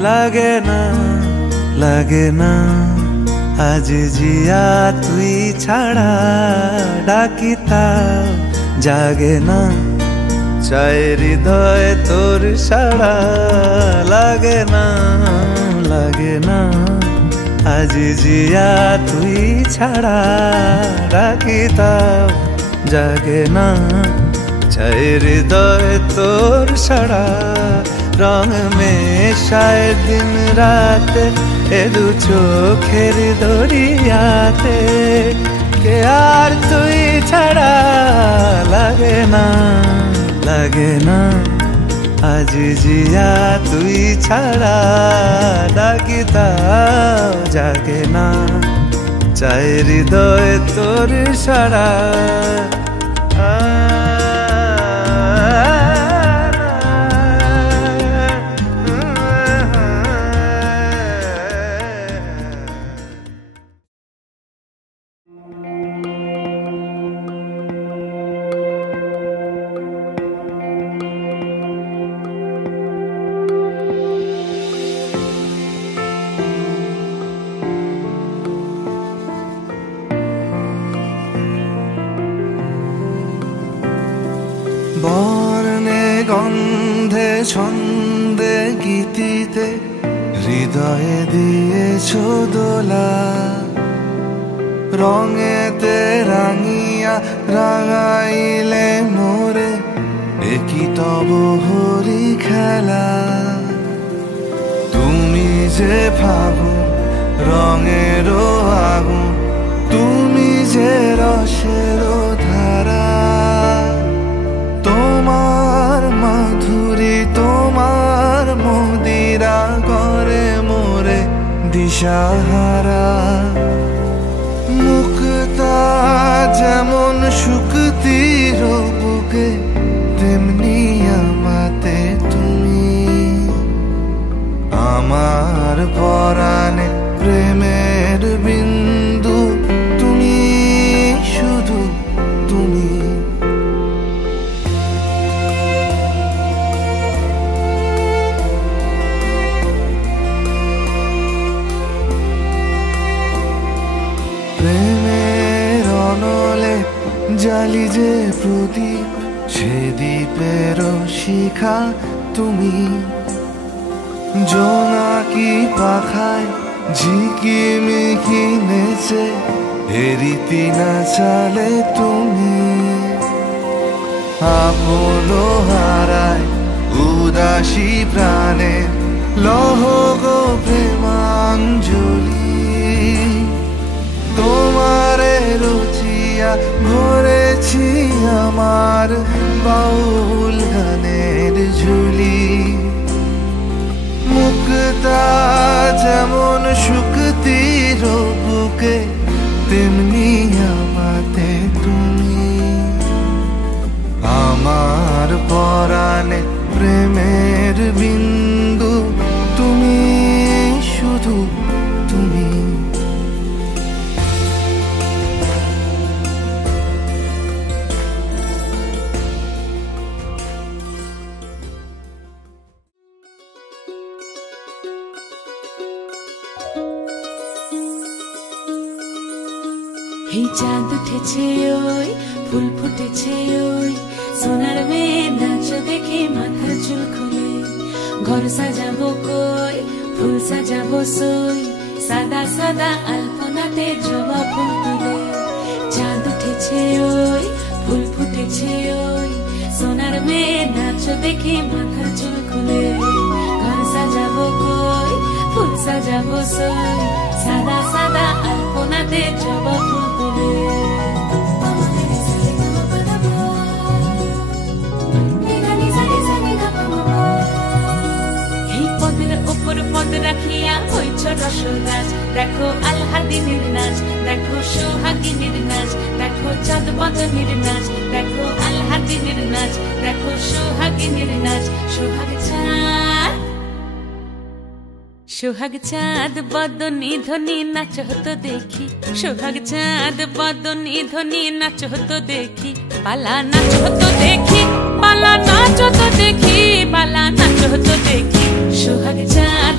লাগে না লাগে না আজ জিয়া তুই ছাড়া ডাকি তাও জাগে না চাই হৃদয় তোর সাড়া লাগে না আজ জিয়া তুই ছাড়া ডাকি তাও জাগে না চাই হৃদয় তোর সাড়া রং মেশায় দিন রাত এ দু চোখের দরিয়াতে কে আর তুই ছাড়া লাগে না আজ জিয়া তুই ছাড়া ডাকি তাও জাগে না চাই হৃদয় তোর সাড়া বর্ণে গন্ধে ছন্দে গীতিতে হৃদয়ে দিয়েছ দোলা রঙেতে রাঙিয়া রাঙাইলে মোরে একই তব হরি খেলা তুমি যে ফাগুন রঙেরও আগুন তুমি যে রসেরও ধারা তোমার মাধুরী তোমার মদিরা করে মোরে দিশাহারা মুক্তা যেমন শুকতির বুকে তেমনি আমাতে তুমি আমার পরাণে প্রেমের বিন্দু তুমি শুধু তুমি প্রেমের অনলে জালি যে প্রদীপ সে দ্বীপের শিখা তুমি জোনাকি পাখায় ঝিকিমিকি নেচে হেরিতি না চালে তুমি আপন হারায় উদাসী প্রাণে লহ গো প্রেমাঞ্জলি তোমারে রচিয়া ভরেছি আমার বাউল গানের ঝুলি মুক্তা যেমন শুকতির বুকে তেমনি আমাতে তুমি আমার পরাণে প্রেমের বিন্দু তুমি শুধু তুমি এই চাঁদ উঠেছে ওই ফুল ফুটেছে ওই সোনার মেয়ে নাচ দেখে মাথার চুল খুলে ঘর সাজাবো কই ফুল সাজাবো সই সাদা সাদা আলপনাতে জবা ফুল তুলে চাঁদ উঠেছে ওই ফুল ফুটেছে ওই সোনার মেয়ে নাচ দেখে মাথার চুল খুলে ঘর সাজাবো কই ফুল সাজাবো সই সাদা সাদা আলপনাতে জবা ফুল তুলে এই পদের উপর পদ রাখিয়া হইছ রসল গাছ দেখো আলহাদিনের নাচ দেখো সোহাগিনীর নাচ দেখো চাঁদ বদনের নাচ দেখো আলহাদিনের নাচ দেখো সোহাগিনীর নাচ সোহাগ চাঁদ সোহাগ চাঁদ বদনী ধ্বনি নাচ হতো দেখি সোহাগ চাঁদ বদনী ধ্বনি নাচ হতো দেখি পালা নাচ হতো দেখি পালা নাচ হতো দেখি পালা নাচ হতো দেখি সোহাগ চাঁদ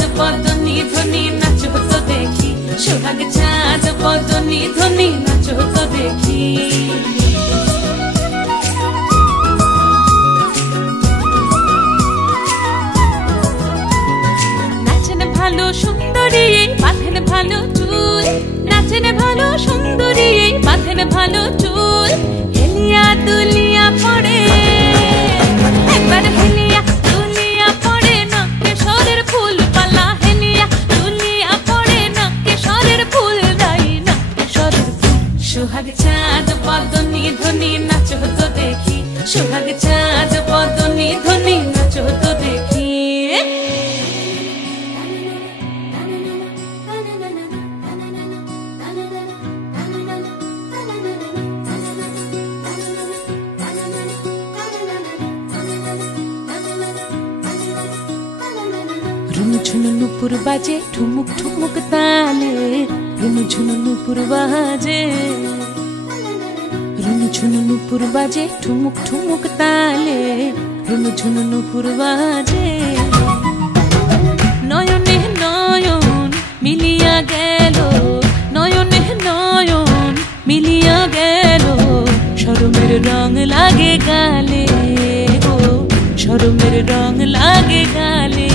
ধনী নাচো তো দেখি। নাচেন ভালো সুন্দরী বাঁধেন ভালো চুল, নাচেন ভালো সুন্দরী বাঁধেন ভালো চুল, হেলিয়া দুলিয়া পড়ে একবার হেলিয়া দুলিয়া পড়ে না কেশরের ফুল পালা, হেলিয়া দুলিয়া পড়ে না কেশরের ফুল দাই না কেশরের ফুল। সোহাগ চাঁদ বদনী ধনী নাচো তো দেখি, সোহাগ চাঁদ বদনী ধনী নাচো তো দেখি। রুনু ঝুনু নুপুর বাজে ঠুমুক ঠুমুক তালে, রুনু ঝুনু নুপুর বাজে, রুনু ঝুনু নুপুর বাজে ঠুমুক ঠুমুক তালে, রুনু ঝুনু নুপুর বাজে। নয়নে নয়ন মিলিয়া গেল, নয়নে নয়ন মিলিয়া গেল, শরমের রং লাগে গালে গো, শরমের রং লাগে গালে।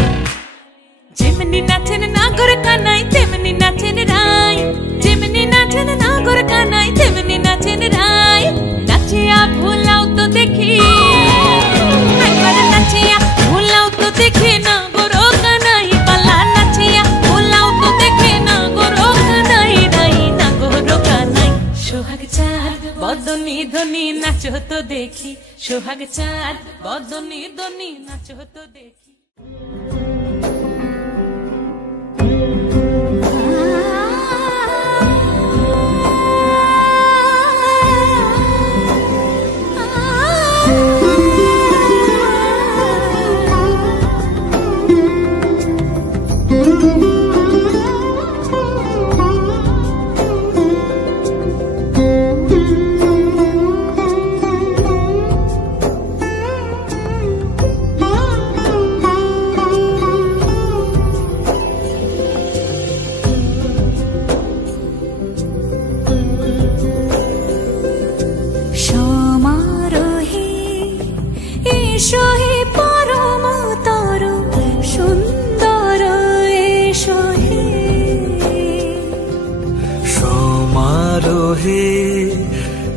যেমনি নাচেন নাগর কানাই তেমনি নাচেন রাই, যেমনি নাচেন নাগর কানাই তেমনি নাচেন রাই, নাচিয়া ভোলাও তো দেখি একবার নাচিয়া ভোলাও তো দেখি নাগর কানাই পালা, নাচিয়া ভোলাও তো দেখি নাগর কানাই রাই নাগর কানাই। সোহাগ চাঁদ বদনী ধনী নাচো তো দেখি, সোহাগ চাঁদ বদনী ধনী নাচো তো দেখি।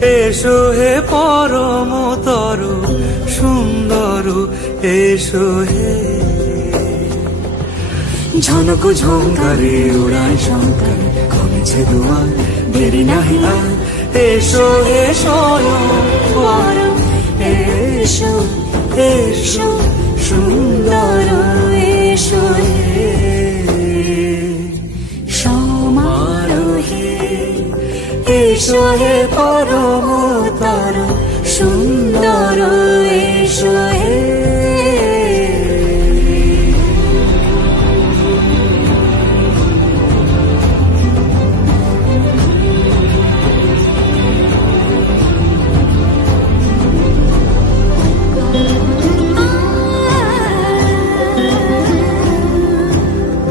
এসো হে পরম তরু সুন্দর, এসো হে ঝনক ঝঙ্কারে উড়ায় শঙ্কর, কমেছে দুয়ার দেরি নাহি আর, এসো হে স্বয়ং পরম, এসো এসো সুন্দর, এসো হে সমারোহে, এসো হে পরম তরু সুন্দর, এসো হে।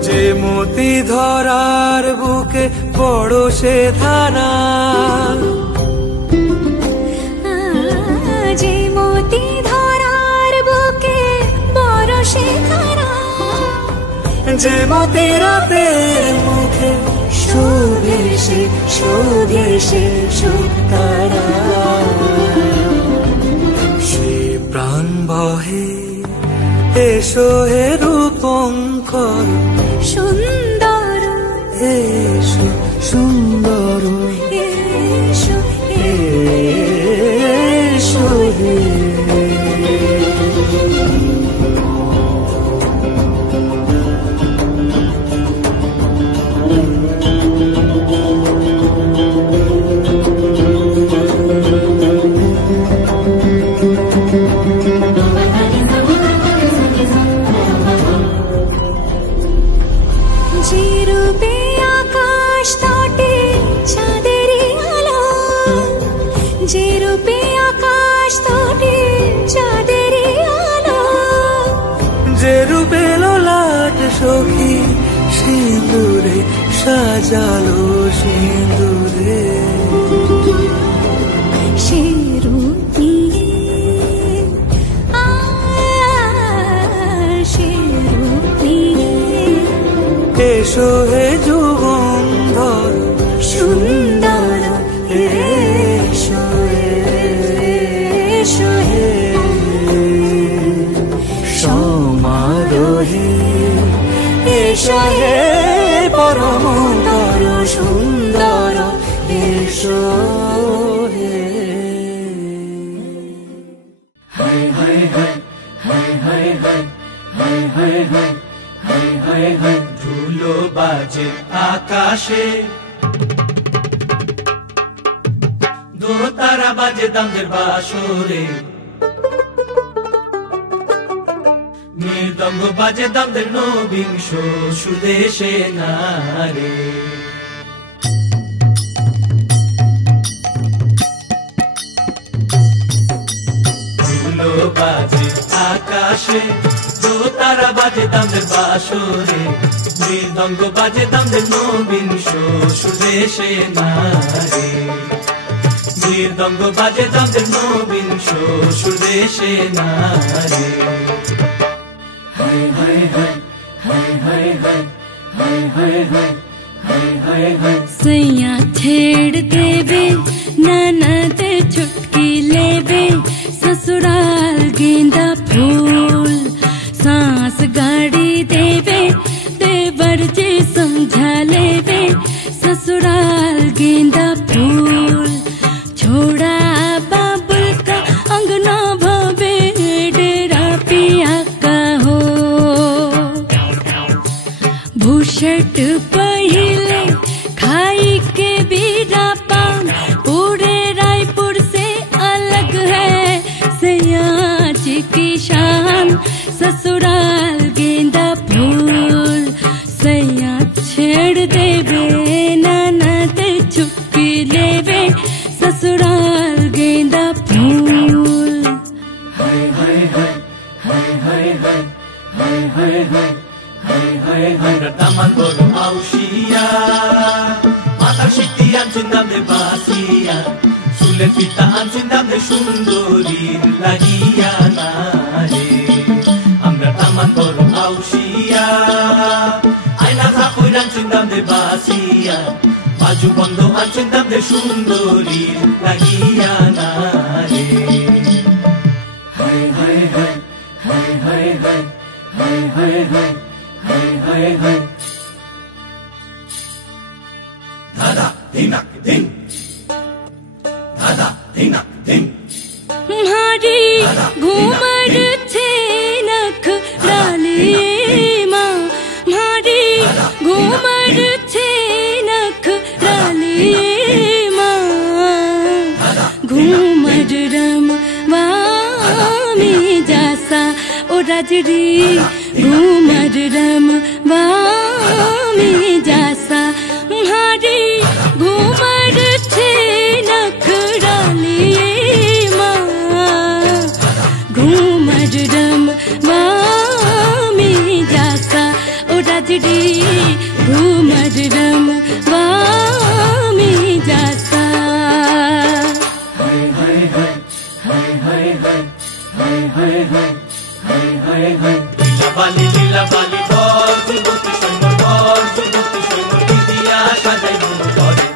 যে মতি ধরার বুকে বড় সে ধারা, যে মতি ধরার বুকে বড় সে ধারা, যে মতি রাতের মুখে শোভে সে শোভে সে সুতারা, সে প্রাণ বহে এসো হে রূপঙ্কর সুন্দর, এসো সুন্দর, এসো এসো হে। সখী সিঁদুরে সাজালো সিঁদুরে এসো হে যুগন্ধর সুন্দর এসো এসো হে সমারোহে এসো হে পরমতর সুন্দর এসো হে হায় হায় হায় হায় হায় হায় হায় হায় হায় হায় হায় হায় ধুলো বাজে আকাশে দোতারা বাজে দামদের বাসরে মৃদঙ্গ বাজে দামদের নবিংশ সুদেশে নারে ধুলো বাজে আকাশে দোতারা বাজে দামদের বাসরে মৃদঙ্গ বাজে দামদের নবিংশ সুদেশে নারে মৃদঙ্গ বাজে দামদের নবিংশ সুদেশে নারে হায় হায় হায় হায় হায় হায় হায় হায় হায় हाय हाय हाय सैया छेड़ देवे ननद छुटकी लेवे ससुराल गेंदा फूल सांस गाड़ी देवे देवर जी समझा लेवे ससुराल गेंदा फूल छोड़ा बाबुल का अंगना भवे डेरा पिया का हो भूषट पहिले खाई के बीरा पान पूरे रायपुर से अलग है सयाज की शान ससुराल गेंदा फूल सैया छेड़ देवे ननद चुपकी लेवे ससुराल गेंदा फूल हाय हाय हाय हाय हाय हाय हाय हाय हाय हाय हाय हाय रतामान बोलो आउशिया माता शिक्ति आंचुंदाम दे बासिया सुले पिता आंचुंदाम दे सुंदरी लागिया ना रे আমরা তামান বড় আউশিয়া আয়না খাপুই আনচুন্দাম দে বাসিয়া বাজু বন্ধ আনচুন্দাম দে সুন্দরী লাগিয়া না রে হায় হায় হায় হায় হায় হায় হায় হায় হায় হায় হায় হায় দাদা দিনাক দিন দাদা দিনাক দিন मारी घूमर छे नख डालिए माँ मारी घूमर छे नख डालिए माँ घूमर रम वामी जासा ओ राजरी घूमर रम वामी जासा मारी घूमर छे नख डालिए घूमर रम वामी जासा ओ राजरी घूमर रम वामी जासा हाय हाय हाय हाय हाय हाय हाय हाय हाय हाय हाय हाय লীলা বালি বল যুবতী সৈন্য বল যুবতী সৈন্য দিদিয়া সাজাই মন করে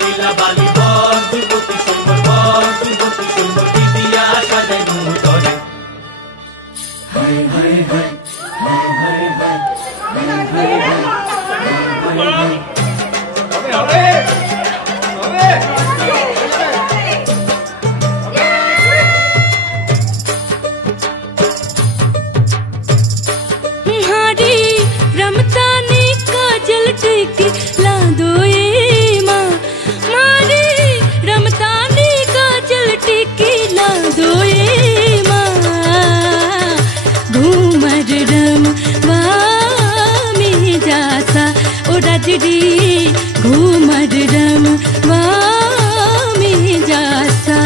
লীলা বালি বল যুবতী সৈন্য বল যুবতী সৈন্য দিদিয়া সাজাই মন করে হায় হায় হায় হায় হায় হায় হায় হায় হায় হায় হায় हारी रमतानी काजल टिकी ला दो ये माँ मारी रमतानी काजल टिकी ला दो ये माँ घूमर रम वामी जासा ओ राजरी घूमर रम वामी जासा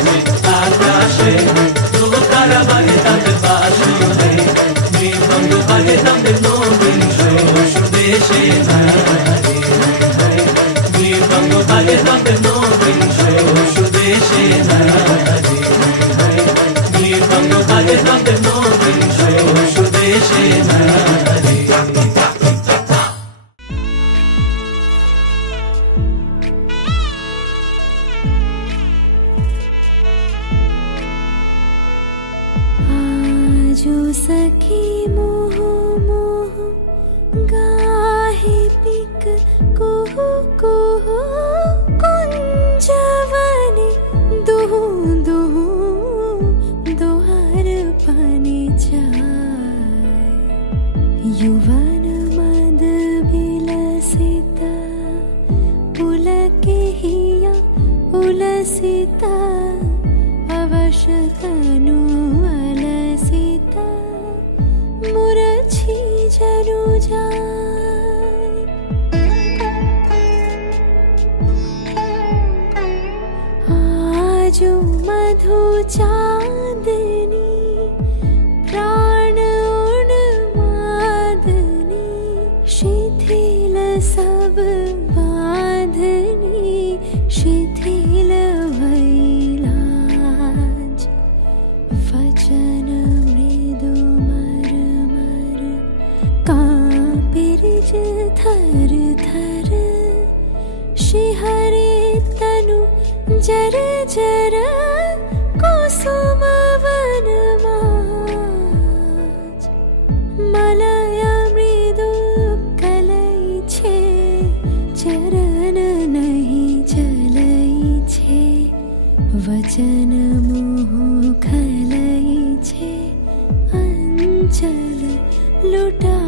आकाशे दोतारा बाजे दामदे बासुरे मृदंग बाजे दामदे नबिंश सुदेशे नारे मृदंग बाजे दामदे नबिंश सुदेशे नारे দ্বন্দ্ব থাকে দ্বন্দ্বের মধ্যে স্বদেশে নারী। आजो सखी मोह मोह गाहे पिक कुहु कुहु कुंजवने दुहु दुहु दोहर पानी चाय युवन मद बिलसिता पुलके हिया उलसिता अवशतनु अलसिता मुरछी जनु जाय आजो मधु चांदनी प्राण उन्मादनी शिथिल सब बांधनी शिथिल भैलाज वचन मृदु मर मर कांपिरिज थर थर शिहरे तनु जर जर कुसुम वन माज मलया मृदु कलई छे चरण नहीं चलई छे वचन मोह खलई छे अंचल लुटा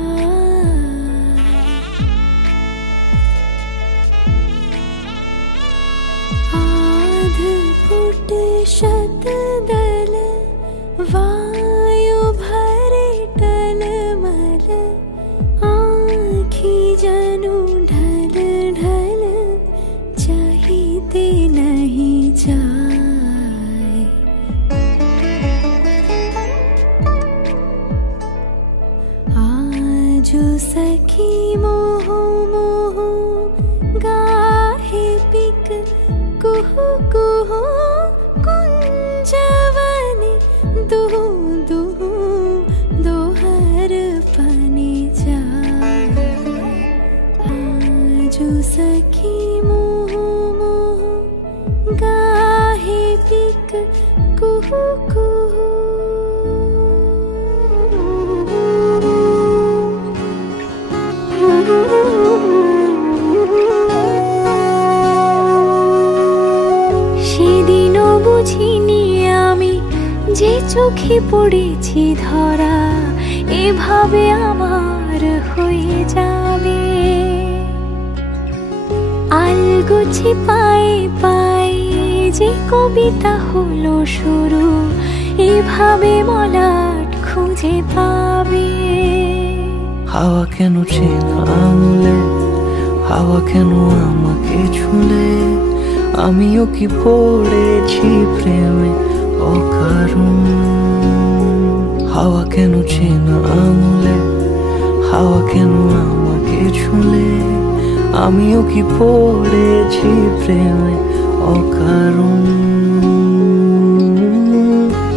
आध फुट शत दल वायु भरे टलमल आँखी जनु ढल ढल चाहते नहीं जाए आजो सखी मोह मोह गाहे पिक कुहु कुहु कुंजवने दुहु दुहु दोहर पानी जाए आजो सखी मोह मोह गाहे पिक कुहु कुहु সেদিনও বুঝিনি আমি যে চোখে পড়েছি ধরা এভাবে আমার হয়ে যাবে আলগোছে পায়ে পায়ে যে কবিতা হলো শুরু এভাবে মলাট খুঁজে পাবে হাওয়া কেন চেনা আঙুলে হাওয়া কেন আমাকে ছুলে আমিও কি পড়েছি প্রেমে অকারণ হাওয়া কেন চেনা আঙুলে হাওয়া কেন আমাকে ছুলে আমিও কি পড়েছি প্রেমে অকারণ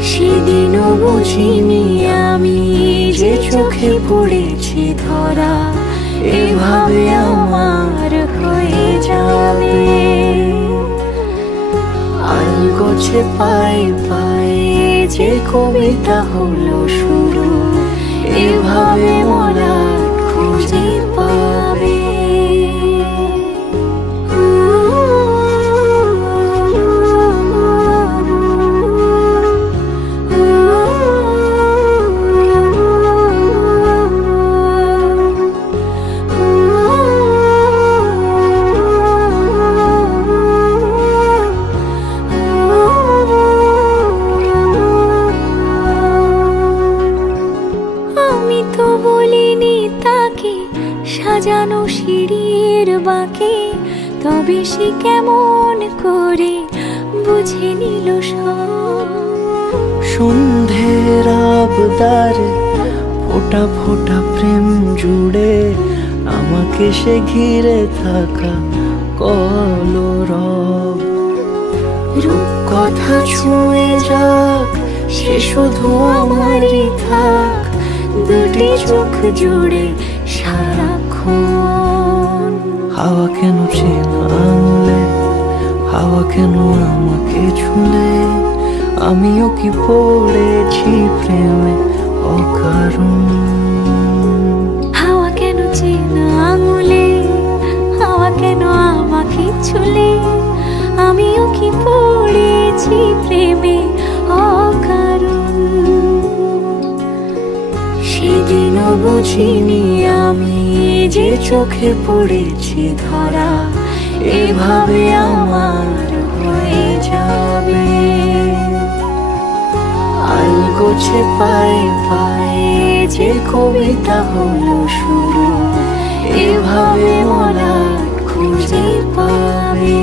সেদিনও বুঝিনি আমি যে চোখে পড়েছি ধরা এভাবে আমার হয়ে যাবে আলগোছে পায়ে পায়ে যে কবিতা হলো শুরু এভাবে মলাট খুঁজে পাবে সাজানো সিঁড়ির বাঁকে তবে সে কেমন করে বুঝে নিল সব সন্ধ্যের আবদারে ফোটা ফোটা প্রেম জুড়ে আমাকে সে ঘিরে থাকা কলরব রূপ কথা ছুঁয়ে যাক সে শুধু আমারই থাক দুটি চোখ জুড়ে সারাক্ষণ। হাওয়া কেন চেনা আঙুলে, হাওয়া কেন আমাকে ছুলে, আমিও কি পড়েছি প্রেমে অকারণ। হাওয়া কেন চেনা আঙুলে, হাওয়া কেন আমাকে ছুলে, আমিও কি পড়েছি প্রেমে অকারণ। সেদিনও বুঝিনি আমি যে চোখে পড়েছি ধরা, এভাবে আমার হয়ে যাবে। আলগোছে পায়ে পায়ে যে কবিতা হলো শুরু, এভাবে মলাট খুঁজে পাবে।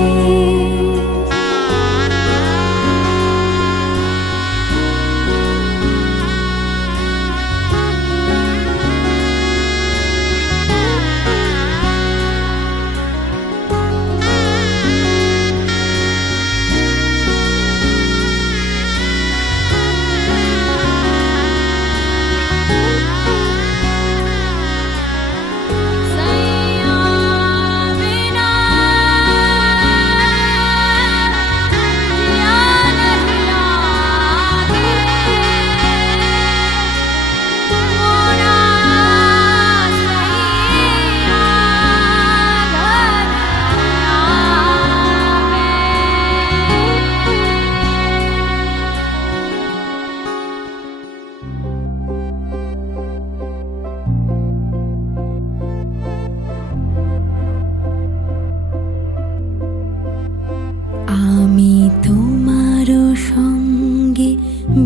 আমি তোমারও সঙ্গে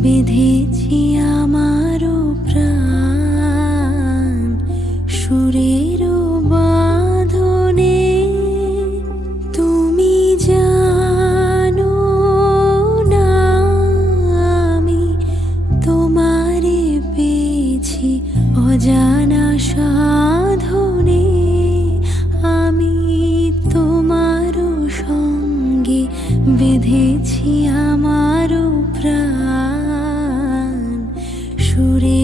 বেঁধেছি আমারও প্রাণ, সুরেরও বাঁধনে। তুমি জানো না আমি তোমারে পেয়েছি অজানা সাধনে। আমি তোমারও সঙ্গে বেঁধেছি আমারও প্রাণ, সুরে